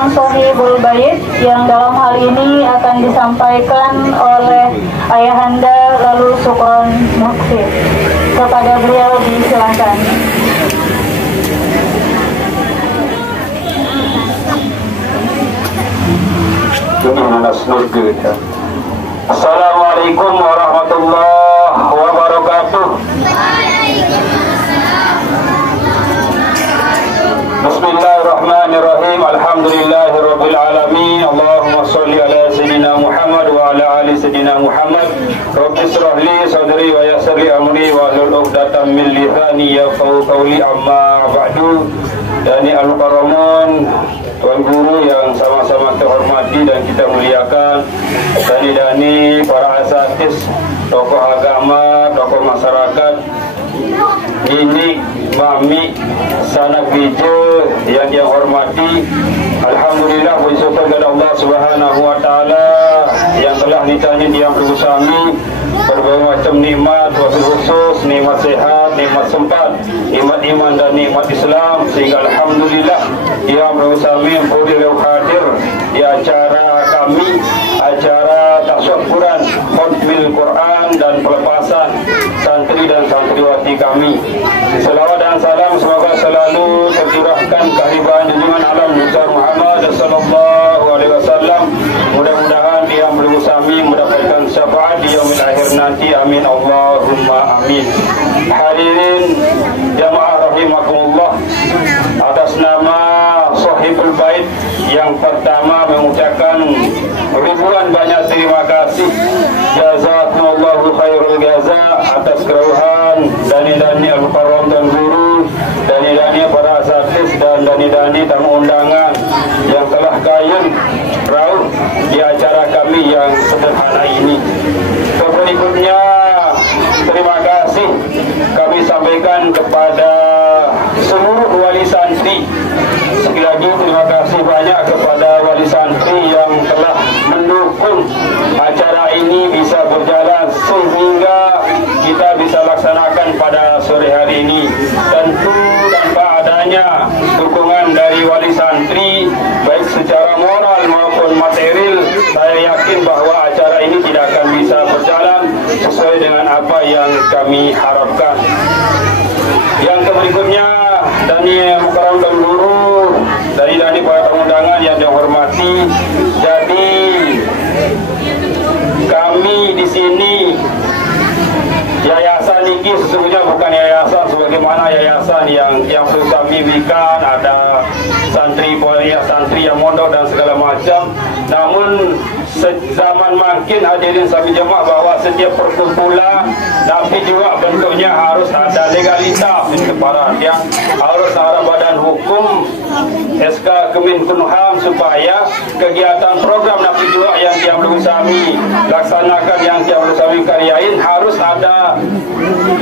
tentang Sohibul Bait yang dalam hal ini akan disampaikan oleh Ayahanda Lalu Sukron Mukhsin. Kepada beliau disilakan. Assalamualaikum warahmatullahi wabarakatuh. Bismillahirrahmanirrahim. Alhamdulillahirabbil alamin. Allahumma shalli ala sayyidina Muhammad wa ala ali sayyidina Muhammad. Rabbi shrah li sadri wa yassir li amri wa hlul 'uqdatam min lisani yafqahu qawli, amma ba'du. Dani al-Mukarramun, Tuan Guru yang sama-sama terhormati dan kita muliakan, dani-dani para asatidz, tokoh agama, tokoh masyarakat, ini mami, sanak bije yang dia hormati. Alhamdulillah, bersyukur kepada Allah Subhanahu wa taala yang telah ditanya dia bersami berbagai macam nikmat, wabil khusus nikmat sehat, nikmat sempat, nikmat iman dan nikmat Islam, sehingga alhamdulillah dia bersami boleh hadir di acara kami, acara tasawuran khutbah Quran dan pelepasan santri dan santriwati kami. Selawat dan salam semoga selalu tercurahkan kehadiran junjungan alam besar Muhammad sallallahu alaihi wasallam. Mudah-mudahan dia bersami mendapatkan syafaat di yaumil akhir nanti. Amin Allahumma amin. Hadirin jamaah rahimakumullah, atas nama Sohibul Bait yang pertama mengucapkan ribuan banyak terima kasih, jazakumullahu khairul jaza atas keruhan dani-dani al-mukarram dan guru, dani-dani para asatidz dan dani-dani tamu undangan yang telah kayun rauh di acara kami yang sederhana ini. Berikutnya terima kasih kami sampaikan kepada seluruh wali santri. Sekali lagi terima kasih banyak kepada wali santri yang telah mendukung acara ini bisa berjalan sehingga kita bisa laksanakan pada sore hari ini. Tentu tanpa adanya dukungan dari wali santri baik secara moral maupun material, saya yakin bahwa acara ini tidak akan bisa berjalan sesuai dengan apa yang kami harapkan. Yang berikutnya, dani mukarram dan guru, dari para tamu undangan yang dihormati. Jadi kami di sini yayasan ini sesungguhnya bukan yayasan sebagaimana yayasan yang kami berikan, ada santri yang mondok dan segala macam. Namun zaman makin hadirin sami jemaah bahwa setiap perkumpulan tapi juga bentuknya harus ada legalitas, yang harus ada badan hukum, SK Kemenkumham, supaya kegiatan program tapi juga yang tiap kami laksanakan, yang tiap kami karyain harus ada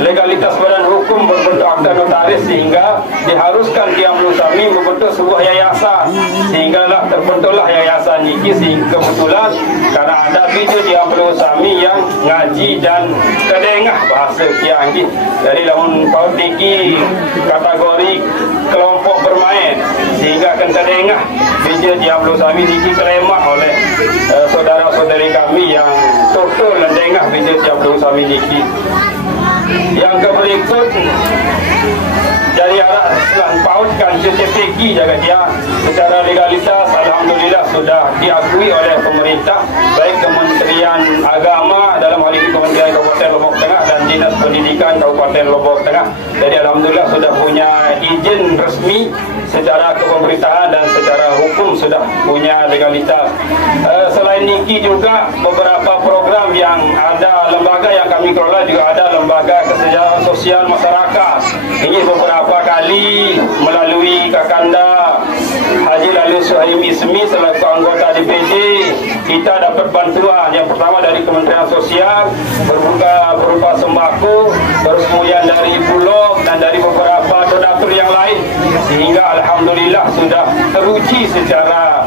legalitas badan hukum berbentuk akta notaris, sehingga diharuskan tiap kami membentuk sebuah yayasan, sehinggalah terbentuklah yayasan ini. Sehingga kebetulan karena ada video tiap kami yang ngaji dan kedengah bahasa kianggih dari lamun paut tinggi kategori kelompok bermain, sehingga akan kedengah video tiap kami tinggi kelemak oleh saudara-saudari kami yang total lendengah video tiap kami tinggi. Yang berikut dari arah pautkan CTPK jaga dia secara legalitas, alhamdulillah sudah diakui oleh pemerintah, baik Kementerian Agama dalam hal ini Kementerian Kabupaten Lombok Tengah dan Dinas Pendidikan Kabupaten Lombok Tengah. Jadi alhamdulillah sudah punya izin resmi secara kepemerintahan dan secara hukum sudah punya legalitas. Selain niki juga beberapa program yang ada lembaga yang kami kelola, juga ada lembaga kesejahteraan sosial masyarakat. Ini beberapa kali melalui Kakanda Haji Lalu Suhaim Ismi selaku anggota DPD kita dapat bantuan. Yang pertama dari Kementerian Sosial berupa sembako, terus kemudian dari Bulog dan dari beberapa donatur yang lain, sehingga alhamdulillah sudah teruji secara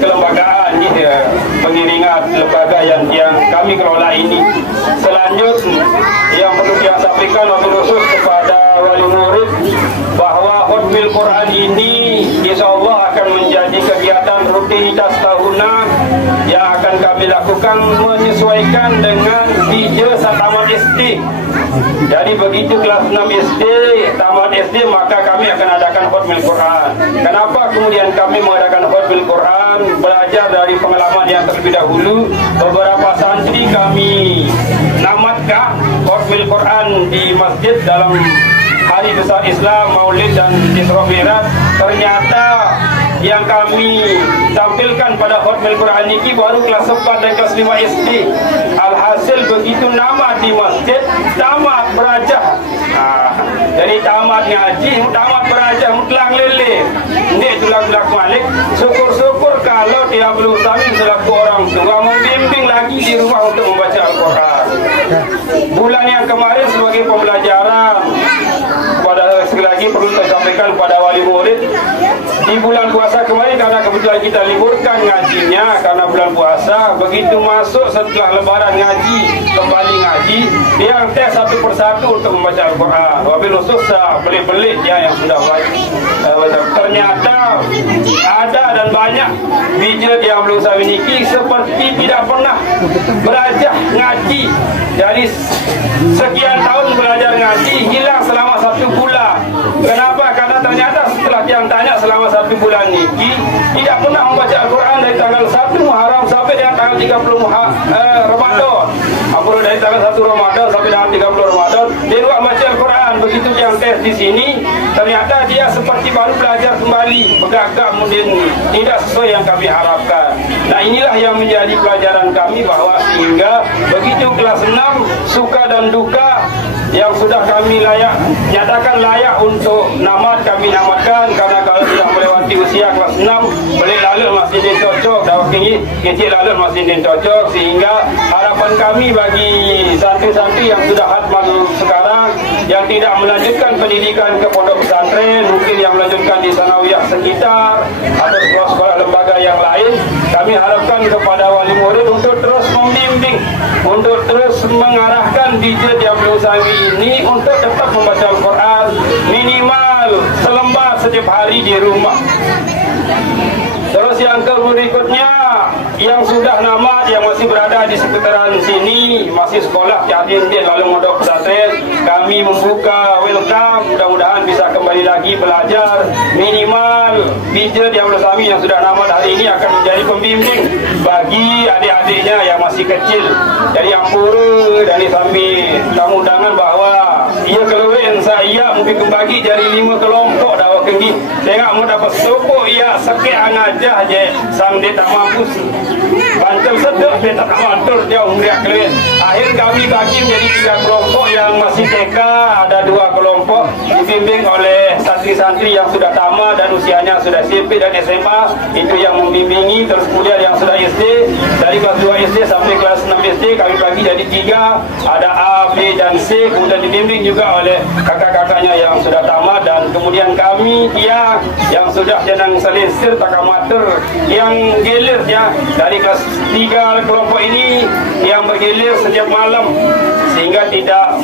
kelembagaan pengiringan lembaga yang kami kelola ini. Selanjutnya yang perlu kita sampaikan wabil khusus kepada wali murid bahwa khutbah Quran ini insyaallah akan menjadi kegiatan tukang menyesuaikan dengan bija saat tamat SD. Jadi begitu kelas 6 SD, tamat SD, maka kami akan adakan khotmil Quran. Kenapa kemudian kami mengadakan khotmil Quran? Belajar dari pengalaman yang terlebih dahulu. Beberapa santri kami namatkan khotmil Quran di masjid dalam hari besar Islam, Maulid dan Isra Mi'raj. Ternyata yang kami tampilkan pada khotmil Quran ini baru kelas 4 dan kelas 5 SD. Alhasil begitu nama di masjid, tamat berajah. Jadi tamat ngaji, tamat berajah, mutlak lele. Ini tulang-tulang malik. Syukur-syukur kalau dia belum sambil selaku orang tua membimbing lagi di rumah untuk membaca Al-Quran. Bulan yang kemarin sebagai pembelajaran, sekali lagi perlu saya sampaikan pada wali murid, di bulan puasa kemarin karena kebetulan kita liburkan ngajinya karena bulan puasa, begitu masuk setelah lebaran ngaji, kembali ngaji, dia tes satu persatu untuk membaca Al-Quran. Wabil susah, belit-belit ya yang sudah baca. Ternyata ada dan banyak bijak yang belum saya miliki seperti tidak pernah belajar ngaji. Dari sekian tahun belajar ngaji, hilang selama 1 bulan. Kenapa? Karena ternyata setelah yang tanya selama 1 bulan ini tidak pernah membaca Al-Quran dari tanggal 1 Muharram sampai dengan tanggal 30 Ramadan. Apalagi dari tanggal 1 Ramadan sampai dengan 30 Ramadan dia lupa baca Al-Quran. Begitu yang tes di sini, ternyata dia seperti baru belajar kembali, bergagap mungkin tidak sesuai yang kami harapkan. Nah, inilah yang menjadi pelajaran kami bahwa sehingga begitu kelas 6 suka dan duka yang sudah kami nyatakan layak untuk namat, kami namatkan. Karena kalau sudah melewati usia kelas 6 balik lalu masih cocok, dawak tinggi kecil lalu masih cocok. Sehingga harapan kami bagi santri-santri yang sudah khatmah sekarang, yang tidak melanjutkan pendidikan ke pondok pesantren, mungkin yang melanjutkan di sanawiyah sekitar atau sekolah-sekolah lembaga yang lain, kami harapkan kepada wali murid untuk terus membimbing, untuk terus mengarahkan bijak yang belum sami ini untuk tetap membaca Al-Quran minimal selembar setiap hari di rumah. Terus yang berikutnya, yang sudah namat, yang masih berada di sekitaran sini, masih sekolah, yatim lalu mondok pesantren, kami membuka welcome, mudah-mudahan bisa kembali lagi belajar. Minimal bijak yang bersami yang sudah namat hari ini akan menjadi pembimbing bagi adik-adiknya yang masih kecil. Jadi yang pura dan sambil tamu undangan bahwa ia keluar saya mungkin kembali dari 5 kelompok dakwah tinggi. Tengok mau dapat sopok ia sakit angajah je sang dia tak mampu. Bantul sedek dia tak mantul jauh meriak keluar. Akhir kami bagi menjadi 3 kelompok yang masih TK, ada 2 kelompok dibimbing oleh santri-santri yang sudah tamat dan usianya sudah SMP dan SMA, itu yang membimbingi. Terus kemudian yang sudah SD, dari kelas 2 SD sampai kelas 6 SD kami bagi jadi 3, ada A, B dan C, kemudian dibimbing juga oleh kakak-kakaknya yang sudah tamat. Dan kemudian kami yang sudah jenang selesir takamater yang gelir ya, dari kelas 3 kelompok ini yang bergilir setiap malam, sehingga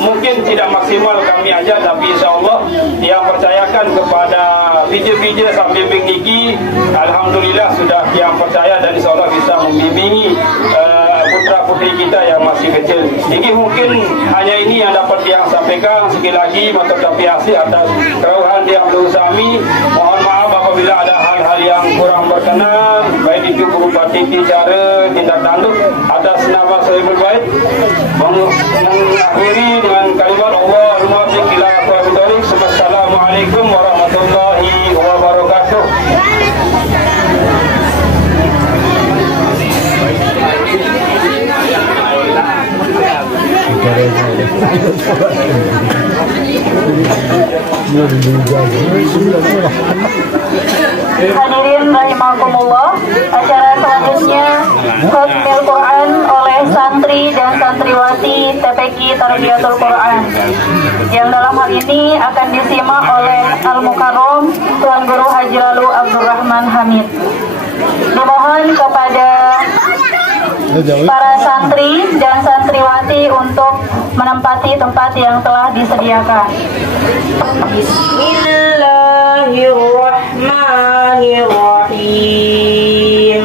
mungkin tidak maksimal kami aja, tapi insyaAllah yang percayakan kepada bijak-bijak sambil bimbing niki, alhamdulillah sudah yang percaya dan insyaAllah bisa membimbingi putra-putri kita yang masih kecil. Ini mungkin hanya ini yang dapat yang sampaikan. Sekali lagi matur terpiasi atas keruhan yang berusaha. Mohon maaf apabila ada hal-hal yang kurang berkenan, baik itu berupa titi cara tindak tanduk. Atas nama saya berbaik mengakhiri dengan kalimat Allahumma biqila aqwabitorik. Assalamualaikum warahmatullahi wabarakatuh. Hadirin rahimakumullah, acara selanjutnya khotmil Quran oleh santri dan santriwati TPQ Tarbiyatul Quran, yang dalam hal ini akan disimak oleh Al-Mukarram Tuan Guru Haji Lalu Abdurrahman Hamid. Dimohon kepada para santri dan santriwati untuk menempati tempat yang telah disediakan. Bismillahirrahmanirrahim.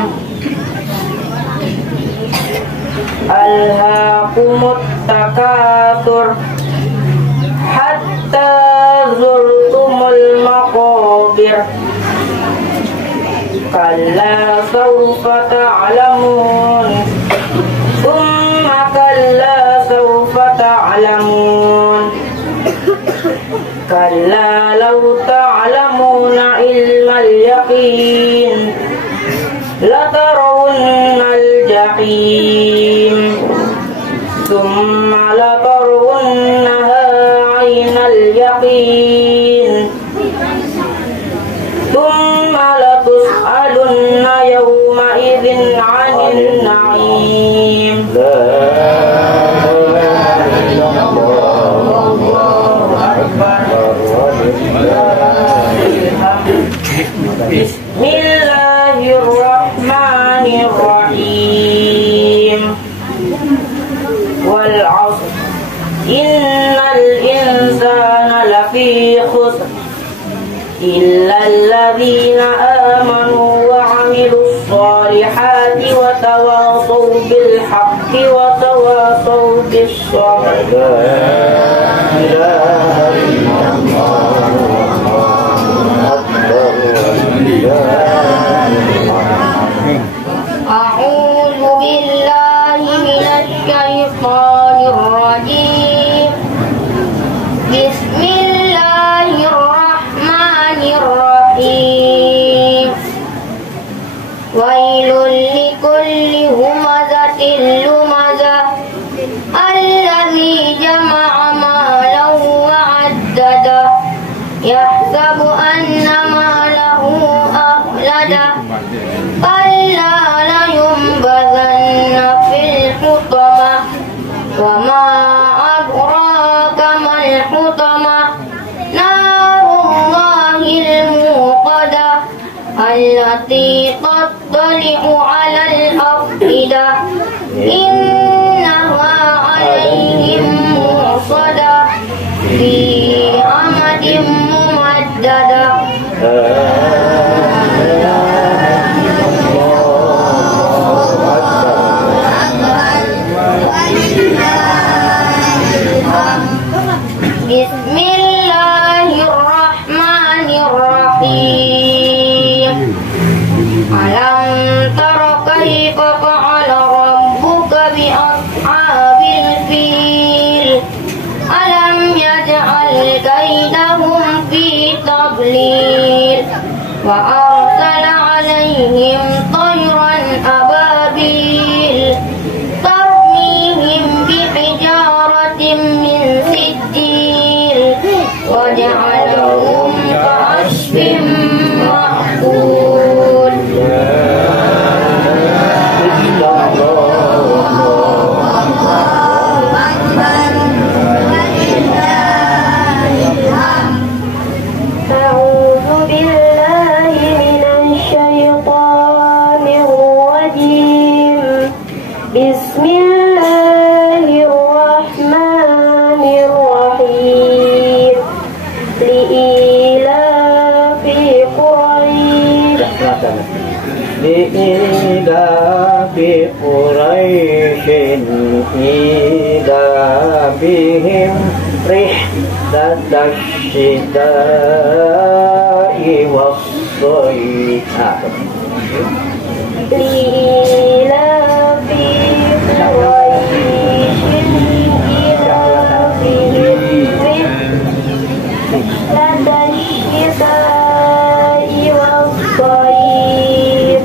كلا سوف تعلمون ثم كلا سوف تعلمون كلا لو تعلمون علم اليقين لترون الجحيم ثم لترونها عين اليقين ثم لتسألن يومئذ عن النعيم بسم الله الرحمن الرحيم والعصر إن الإنسان لفي خسر إلا الذين آمنوا وعملوا الصالحات وتواصوا بالحق وتواصوا بالصبر. أعوذ بالله من الشيطان الرجيم. بسم الله الرحمن الرحيم. ويل لكل همزة لمزة الذي جمع مالا وعدده يحسب أن ماله أخلده كلا لينبذن في الحطمة وما أدراك ما الحطمة نار الله الموقدة التي تطلع على الأفئدة إنها عليهم موصدة في أمد ممددة. بسم الله الرحمن الرحيم. ألم تر كيف فعل ربك بأصحاب الفيل ألم يجعل كيدهم في تضليل وأرسل عليهم طيرا أبابيل ترميهم بحجارة من سجيل وجعلهم كعصف مأكول. أعوذ بالله من الشيطان الرجيم. بسم الله الرحمن الرحيم. لإيلاف قريش لإيلاف قريش إيلافهم رحلة الشتاء والصيف. لإيلاف قريش إيلافهم رحلة الشتاء والصيف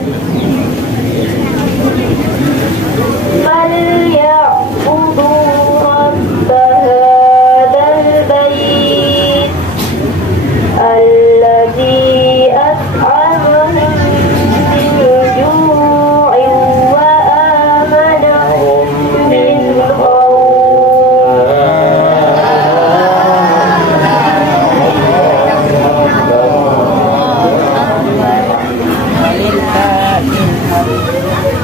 فليعبدوا رب هذا البيت الذي أطعمهم من جوع وآمنهم من خوف.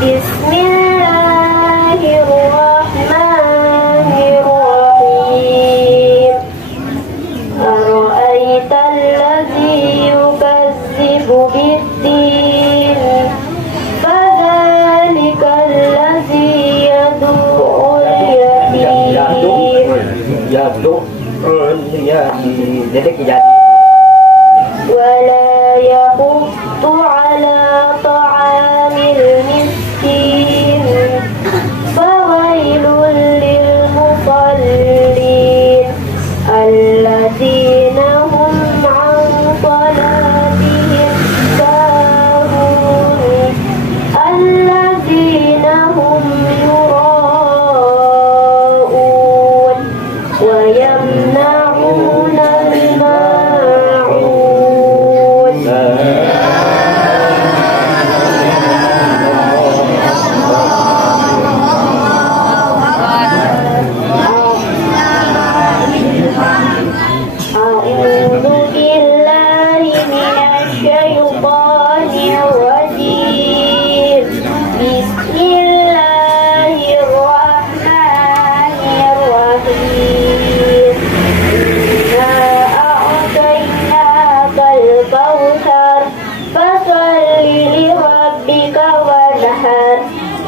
بسم الله الرحمن الرحيم. أرأيت الذي يكذب بالدين فذلك الذي يدعو اليتيم ولا يحض على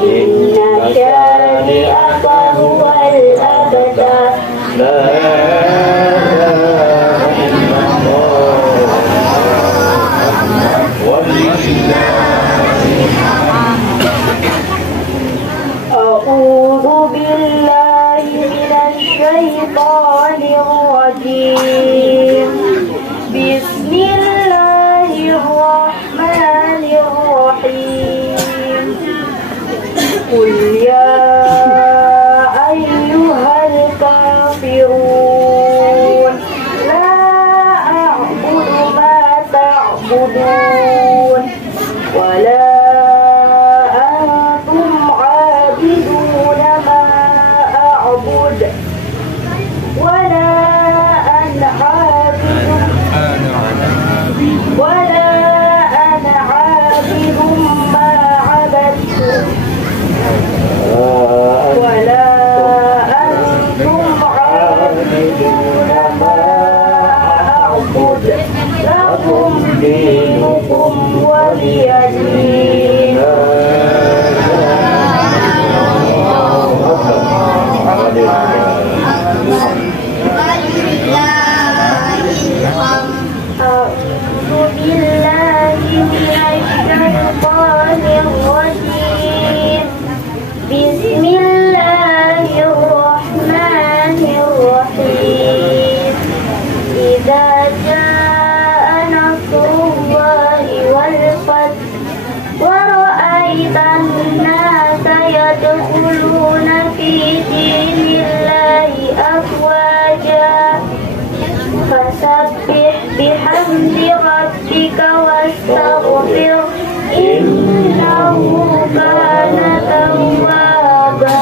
Inna syani'aka huwal abtar. La ilaha A'udzu billahi minasy syaithanir rajim. Bismillahirrahmanirrahim. Qul ya ayyuhal kafirun la a'budu ma ta'budun wa la dinukum waliyadin. A'udzu billahi minasy syaithanir rajim. Bismillahirrahmanirrahim. Idza yadkhuluna fi dinillahi afwaja fasabbih bihamdi rabbika wastaghfir innahu kana tawwaba.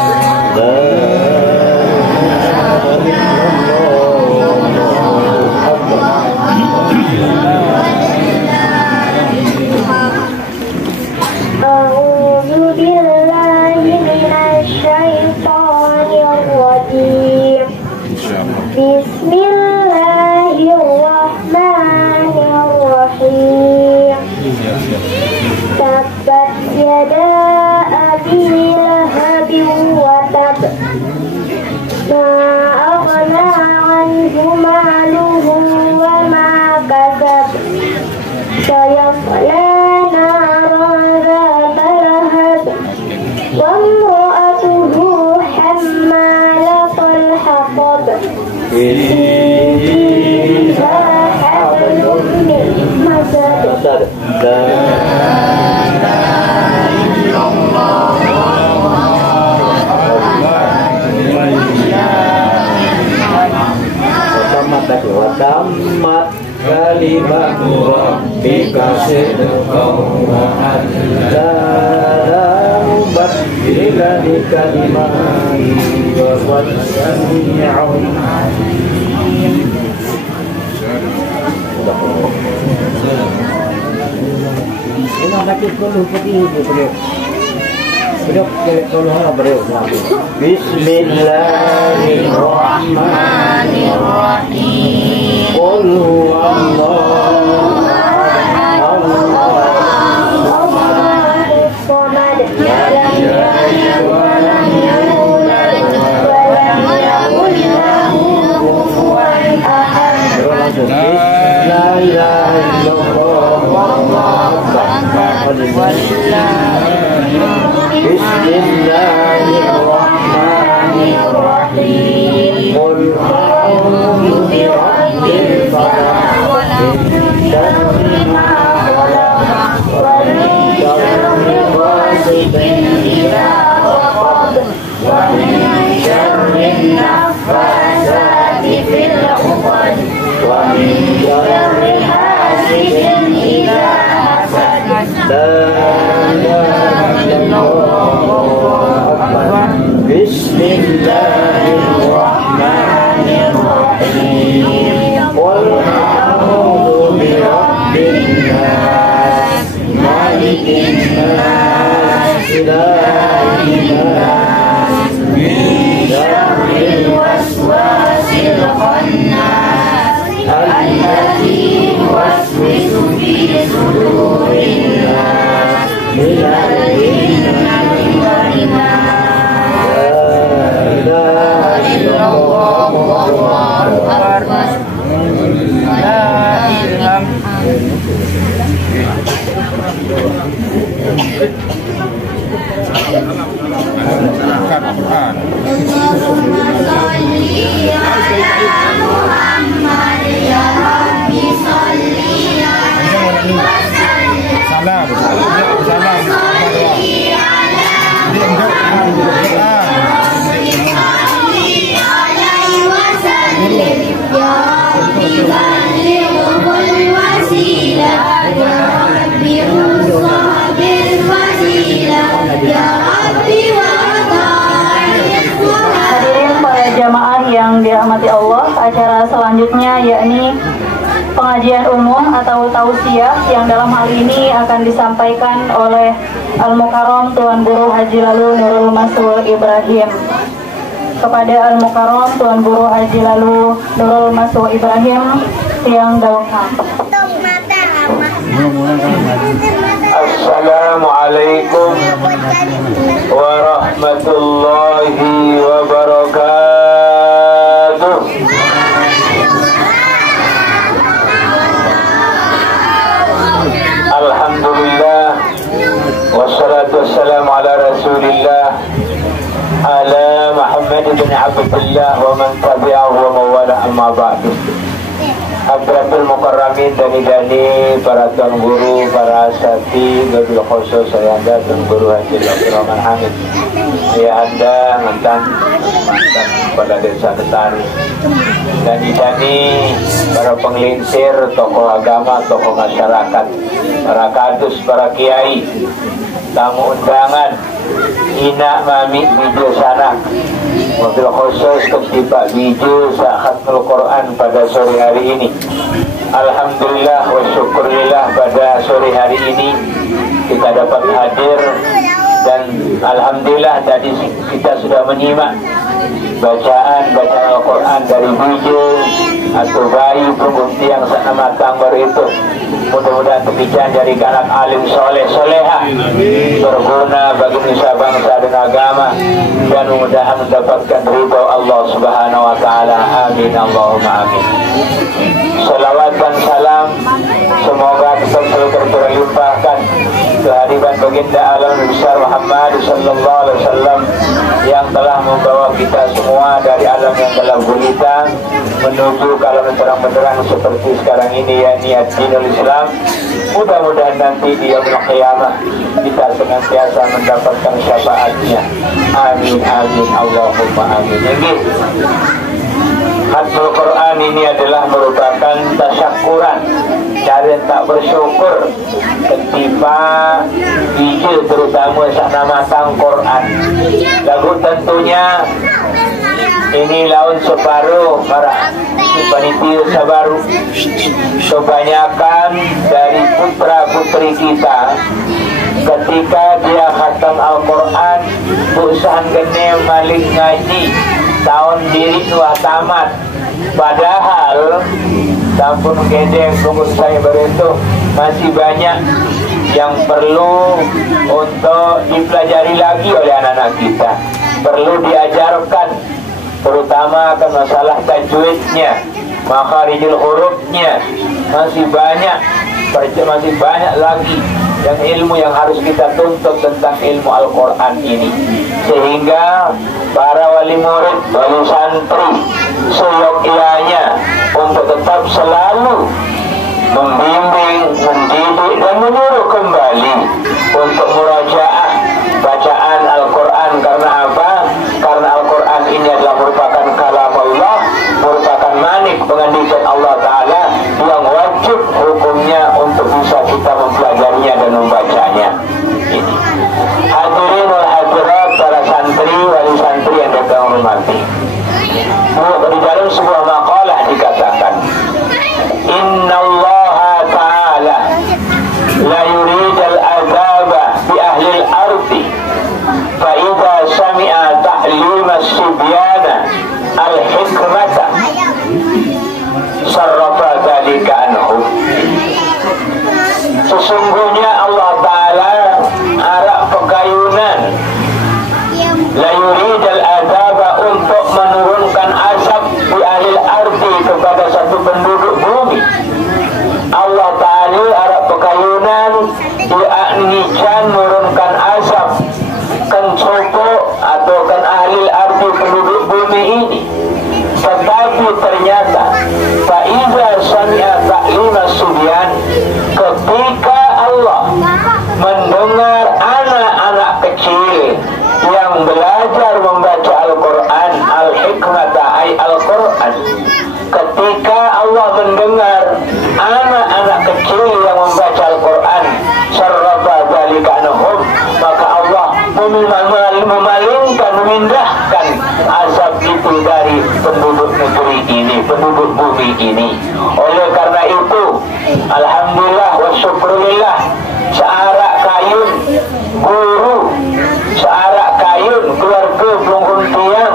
Bismillahirrahmanirrahim. Tabbat yada abi lahabin wa tab. Ma aghna anhu maluhu wa ma kasab. Sayasla naran dhata lahab. Wa imra'atuhu hammalatal hatab. Watamat kalimatu rabbika sidqan wa adla mubaddila li kalimatihi wa huwas sami'ul alim. Ini baca dulu seperti itu, beliau. Beliau tolonglah beliau. Bismillahirrahmanirrahim. Qul huwallahu ahad. Allahus samad. Lam yalid wa lam yulad wa lam yakul lahu kufuwan ahad. La ilaha illallah wallahu akbar. Bismillahirrahmanirrahim. Qul a'udzu birabbil falaq min syarri ma khalaq wa min syarri ghasiqin idza waqab wa min syarri naffasati fil 'uqad wa min syarri hasidin idza hasad. Bismillahirrahmanirrahim. Qul a'udzu birabbin nas, malikin nas, ilahin nas, min syarril waswasil khannas, alladzi yuwaswisu fi sudurin nas, minal jinnati wan Hadirin para jamaah yang dirahmati Allah, acara selanjutnya yakni pengajian umum atau tausiah yang dalam hal ini akan disampaikan oleh Al-Mukarram Tuan Guru Haji Lalu Nurul Masrur Ibrahim. Kepada Al-Mukarram Tuan Guru Haji Lalu Nurul Masrur Ibrahim yang dauham. Assalamualaikum warahmatullahi wabarakatuh. Alhamdulillah, wassalatu wassalamu ala rasulillah, ala Muhammad bin Abdullah wa man tabi'ahu wa mawala, amma ba'du. Hadratul Mukarramin dani-dani, para tuan guru, para asati, wabil khusus saya anda tuan guru Haji Abdurrahman Hamid, ya anda mantan pada desa Ketari, dani-dani, para penglinsir, tokoh agama, tokoh masyarakat, para kadus, para kiai, tamu undangan, ina mami video sana, wabil khusus ketiba video Khatmul Quran pada sore hari ini. Alhamdulillah wa syukurillah, pada sore hari ini kita dapat hadir dan alhamdulillah tadi kita sudah menyimak bacaan Al-Quran dari video atau bayi punggung tiang sana matang baru itu. Mudah-mudahan demikian dari anak alim soleh soleha, berguna bagi nusa bangsa dan agama, dan mudah-mudahan mendapatkan ridho Allah Subhanahu wa taala. Amin Allahumma amin. Salawat dan salam semoga tetap terlimpahkan kehadiran baginda alam besar Muhammad sallallahu alaihi wasallam yang telah membawa kita semua dari alam yang gelap gulita menuju ke alam terang benderang seperti sekarang ini, yakni ad-dinul Islam. Mudah-mudahan nanti di yaumul qiyamah kita senantiasa mendapatkan syafaatnya. Amin amin Allahumma amin. Jadi Khatmul Quran ini adalah merupakan tasyakuran, cara tak bersyukur ketika hijau terutama sana matang Quran. Lagu tentunya ini laun separuh para panitia sabaru. Kebanyakan dari putra putri kita ketika dia khatam Al-Quran busan gene malik ngaji tahun diri tua tamat, padahal sampun gedeng punggung saya begitu masih banyak yang perlu untuk dipelajari lagi oleh anak-anak kita, perlu diajarkan terutama akan masalah tajwidnya, makharijul hurufnya, masih banyak lagi yang ilmu yang harus kita tuntut tentang ilmu Al-Quran ini, sehingga para wali murid, wali santri seyogyanya untuk tetap selalu membimbing, mendidik dan menyuruh kembali untuk murajaah bacaan Al-Quran. Karena apa? Karena Al-Quran ini adalah merupakan kalam Allah, merupakan manik pengendikan Allah Ta'ala yang wajib hukumnya untuk bisa kita mempelajarinya dan membacanya. Ini hadirin wal hadirat, para santri, wali santri yang datang hormati. Di dalam sebuah maqalah dikatakan, Inna Allah Ta'ala la yurid al-azaba memalingkan, memindahkan azab itu dari penduduk negeri ini, penduduk bumi ini. Oleh karena itu, alhamdulillah wa syukurillah, searak kayun guru, searak kayun keluarga Pelunggung Tiang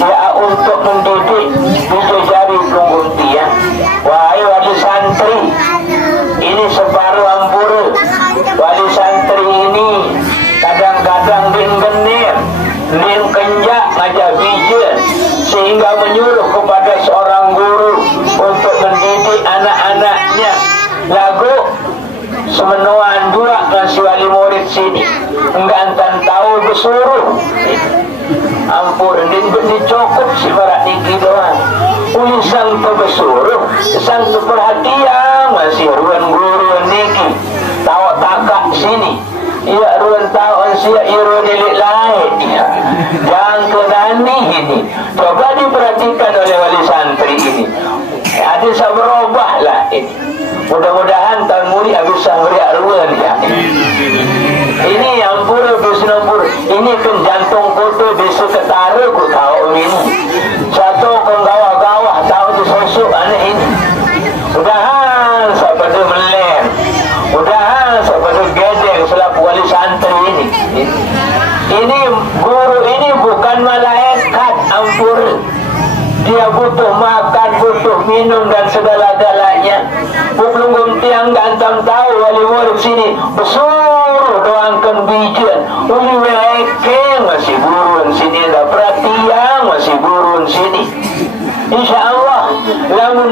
dia untuk mendidik dijejari Pelunggung Tiang. Wahai wali santri, ini separuh ampura. Wali santri ini kadang-kadang dienggenir, kenjak ngajak bijak, sehingga menyuruh kepada seorang guru untuk mendidik anak-anaknya. Lagu semenoan dua ngasih wali murid sini, enggak antan tahu bersuruh. Ampun, ini cukup si barat niki doang. Uli sang bersuruh, sang perhatian masih ruan guru niki. Tahu takak sini. Ya ruan tahun siap iru delik lain ya. Jangan kenani ini. Coba diperhatikan oleh wali santri ini. Ada berubah lah ini. Mudah-mudahan tahun muli habis sangri arwan ya. Ini yang pura bisnampur. Ini kan jantung kotor bisa ketara ku tahu ini. Satu kan gawah-gawah tahu disusuk anak ini. Mudahan sahabat melem. Mudahan sahabat gedeng selaku wali santri ini. Ini guru ini bukan malaikat ampun. Dia butuh makan, butuh minum dan segala-galanya. Pelunggung Tiang gantam tahu wali murid sini bersuruh doangkan bijak. Uli wekeng masih gurun sini, dah perhatian masih gurun sini. InsyaAllah lamun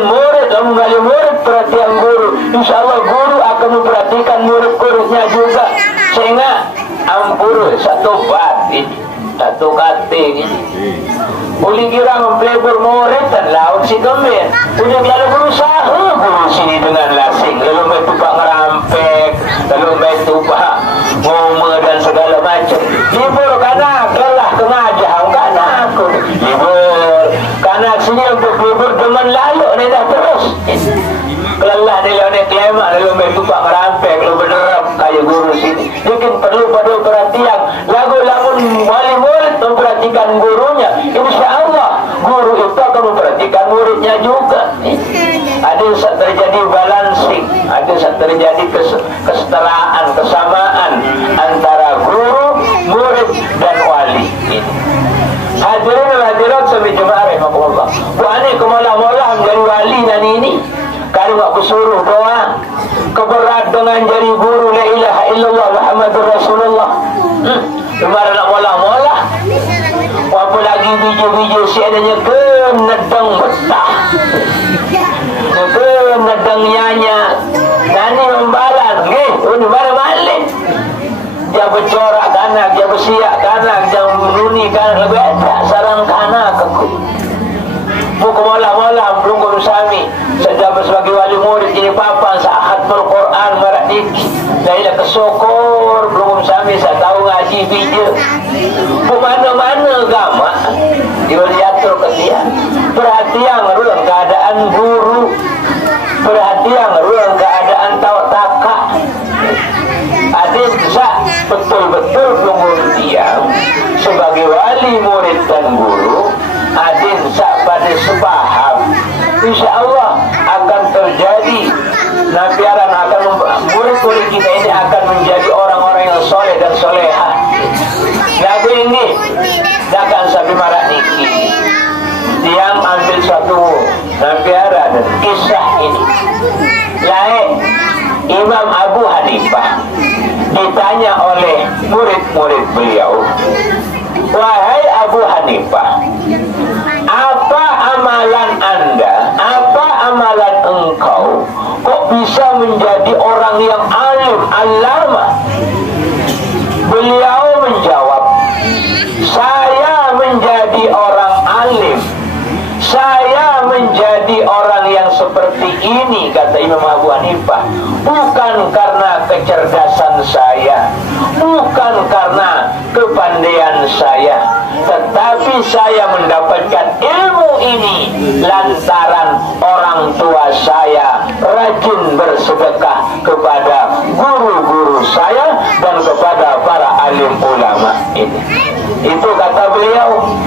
wali murid perhatian guru, InsyaAllah guru akan memperhatikan murid-muridnya juga. Sehingga ampun satu batin, satu kating ini. Uli kira mempelebur murid dan laut si gembir. Uli lalu berusaha guru sini dengan lasing. Lalu main tupak ngerampek, lalu main tupak ngomel dan segala macam. Libur kanak, lelah kengajah, kanak aku. Libur kanak sini untuk libur teman lalu ni dah terus. Lelah ni lalu ni klemak, lalu main tupak ngerampek, lalu berderap kayak guru sini. Mungkin perlu pada perhatian. Lagu-lagu wali murid memperhatikan gurunya. InsyaAllah guru itu akan memperhatikan muridnya juga. Ada saat terjadi balancing, ada saat terjadi kesetaraan, kesamaan antara guru, murid dan wali. Hadirin dan hadirat sampai jemaah rahimahullah. Buani kemala-mala menjadi wali dan ini kalau aku suruh doang keberat dengan jari guru la ilaha illallah Muhammadur Rasulullah. Kemarin nak mola-mola apa lagi biju-biju si adanya ke nedang betah ke nedang nyanya nani membalan ini mana-mana dia bercorak kanak, dia bersiak kanak, dia menuni kanak, lebih tak sarang kanak aku buku mola-mola belum sami sejak sebagai wali murid ini papan saat Al-Quran marak dikit saya kesyukur belum sami saya tahu ngaji video mana-mana agama dia diatur ke dia perhatian ruang keadaan guru perhatian ruang keadaan tahu takak ada bisa betul-betul belum dia sebagai wali murid dan guru ada pada sepaham InsyaAllah akan terjadi nabiaran akan murid-murid kita ini akan menjadi orang-orang yang soleh dan solehah. Lagu ini akan sampai marak niki dia ambil satu nabiaran dan kisah ini lain Imam Abu Hanifah ditanya oleh murid-murid beliau, wahai Abu Hanifah, apa amalan anda, apa amalan engkau kok bisa menjadi orang yang alim, alama? Beliau menjawab, saya menjadi orang alim, saya menjadi orang yang seperti ini, kata Imam Abu Hanifah, bukan karena kecerdasan saya, bukan karena kepandaian saya, tetapi saya mendapatkan ilmu ini lantaran orang tua saya rajin bersedekah kepada guru-guru saya dan kepada para alim ulama ini. Itu kata beliau.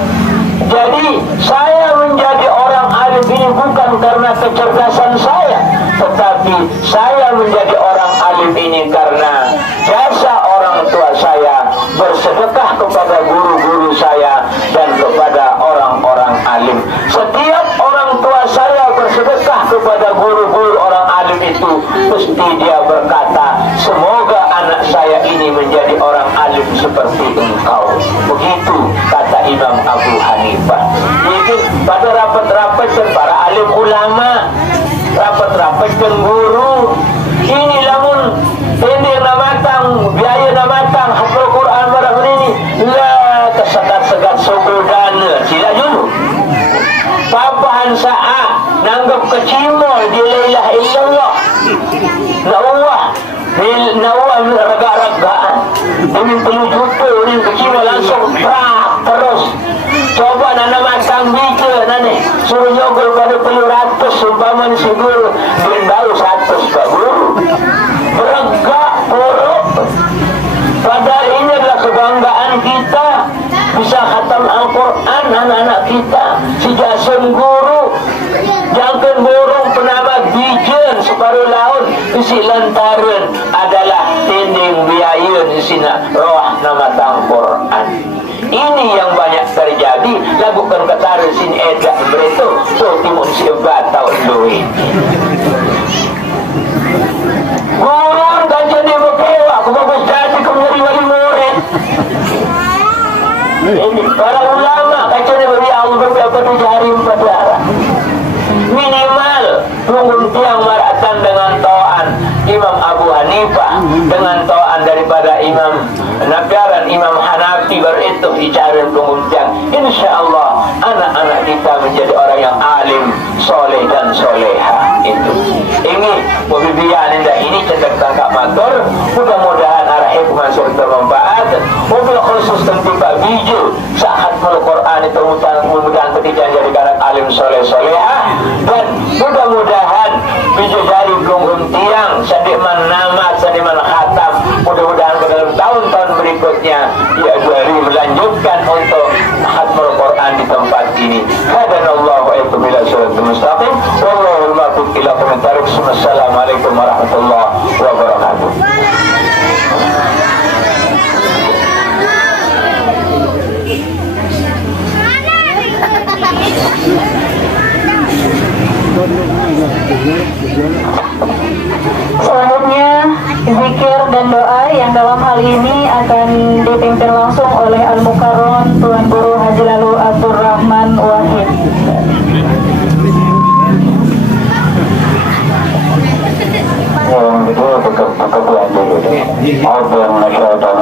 Jadi saya menjadi orang alim ini bukan karena kecerdasan saya, tetapi saya menjadi orang alim ini karena jasa orang tua saya bersedekah kepada guru-guru saya dan kepada orang-orang alim. Setiap orang tua saya bersedekah kepada guru-guru orang alim itu, mesti dia berkata, semoga anak saya ini menjadi orang alim seperti engkau. Begitu kata Imam Abu Hanifah. Jadi pada rapat-rapat para alim ulama, rapat-rapat guru, ini lamun ini namatang, biaya namatang, hafal Quran barang ini, lah kesegat-segat sogudana, sila dulu. Papahan sa'a, nanggap kecimol, di la ilaha illallah. Nawah raga-ragaan. Ini perlu juta, ini kecimol langsung prak terus. Coba nana matang bicara nane, suruh nyogol pada perlu ratus, umpaman si guru, baru 100 Pak Guru. Beregak, buruk. Padahal ini adalah kebanggaan kita, bisa khatam Al-Quran anak-anak kita, si jasun guru. Jangan burung penamat bijen separuh laut, isi lantaran adalah tinding biaya di sini roh nama Al-Quran. Ini yang banyak terjadi. Lakukan kata sin edak beretu so timun sebat tahun dulu. Gurun kan jadi berkewa, bagus jadi menjadi wali murid. Ini para ulama kacanya beri Allah beberapa hari 4 darah. Minimal tunggu tiang maratan dengan to'an Imam Abu Hanifah, dengan to'an daripada Imam Nafiaran, Imam Hanafi, baru itu bicara tunggu tiang. Insya Allah anak-anak kita menjadi orang yang alim, soleh dan soleha. Itu ini mobil-bian ini cendek tangkap motor. Mudah-mudahan arah hikmah serta manfaat. Mobil khusus tentu Pak Biju saat Al-Quran itu mudah-mudahan ketika jadi karak alim soleh soleha, dan mudah-mudahan Biju dari gunggung tiang sadiman nama sadiman khatam. Mudah-mudahan ke dalam tahun-tahun berikutnya ya dari melanjutkan untuk khatmul Quran di tempat ini. Hadanallahu wa iyyakum ila siratal mustaqim. Wallahul muwaffiq ila aqwamit thariq. Assalamualaikum warahmatullahi wabarakatuh. Selanjutnya zikir dan doa yang dalam hal ini akan dipimpin langsung oleh Al-Mukarram Tuan Guru Haji Lalu Abdul Rahman Wahid. Yang kedua keketuaan dulu deh. Apa yang nasyaitan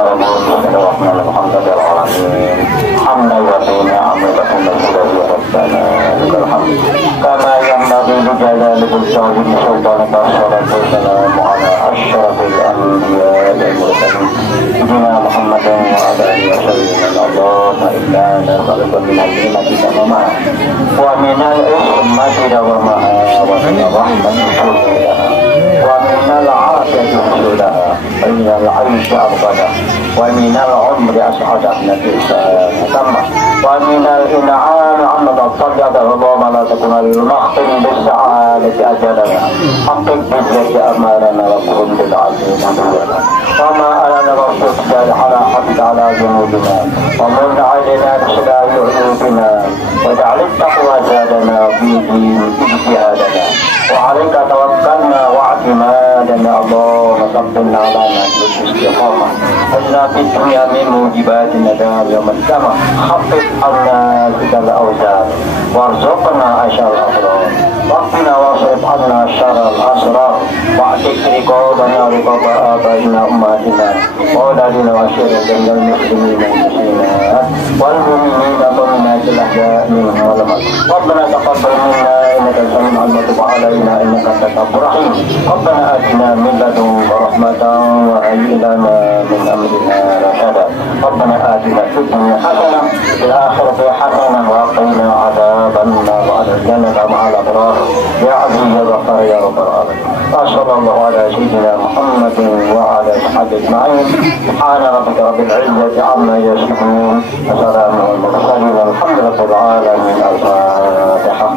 hamdan wa ta'ala amratan wa rabbana lakal hamd kama yanbaghi li jalali wajhika sultanika salatu wassalamu ala asyrafil anbiya'i wal mursalin sayyidina Muhammadin wa ala alihi wasallam. Allahumma inna nas'aluka min al-jannati kama wa min al-ummati dawama wa min rahmatika ومن العافية حصولها ومن العيش أبدا ومن العمر أسعد نفسا تمه ومن الإنعام عما تطلعت اللهم لا تكون المختم بالسعادة أجلنا حقق بالجد أمالنا وكن بالعزيز عدونا وما ألنا رشدك على حق على ذنوبنا ومن علينا بشراء عيوبنا واجعل التقوى زادنا في دين اجتهادنا وعليك توكلنا واعتمادنا اللهم ثبتنا على نهج الاستقامة واجعلنا في الدنيا من موجبات الندامة يوم القيامة خفف عنا تلك الأوزار وارزقنا عيش الأبرار واقنا واصرف عنا شر الأسرار واعتق رقابنا رقاب آبائنا أمهاتنا وأولادنا وعشيرتنا من المسلمين والمسلمات والمؤمنين والمؤمنات الأحياء منهم والأموات ربنا تقبل منا إنك السميع العليم وتب علينا إنك أنت التواب الرحيم ربنا آتنا من لدنك رحمة وهيئ لنا من أمرنا رشدا ربنا آتنا في الدنيا حسنة وفي الآخرة حسنة وقنا عذاب النار وأدخلنا مع الأبرار يا عزيز يا غفار يا رب العالمين وصلى الله على سيدنا محمد وعلى الصحابة أجمعين. سبحان ربك رب العزة عما يصفون وسلام على المرسلين والحمد لله رب العالمين. الفاتحة.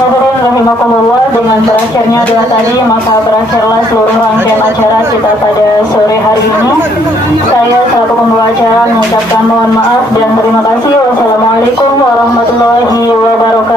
Hadirin rahimakumullah, dengan berakhirnya doa tadi maka berakhirlah seluruh rangkaian acara kita pada sore hari ini. Saya selaku pembawa acara mengucapkan mohon maaf dan terima kasih. Wassalamualaikum warahmatullahi wabarakatuh.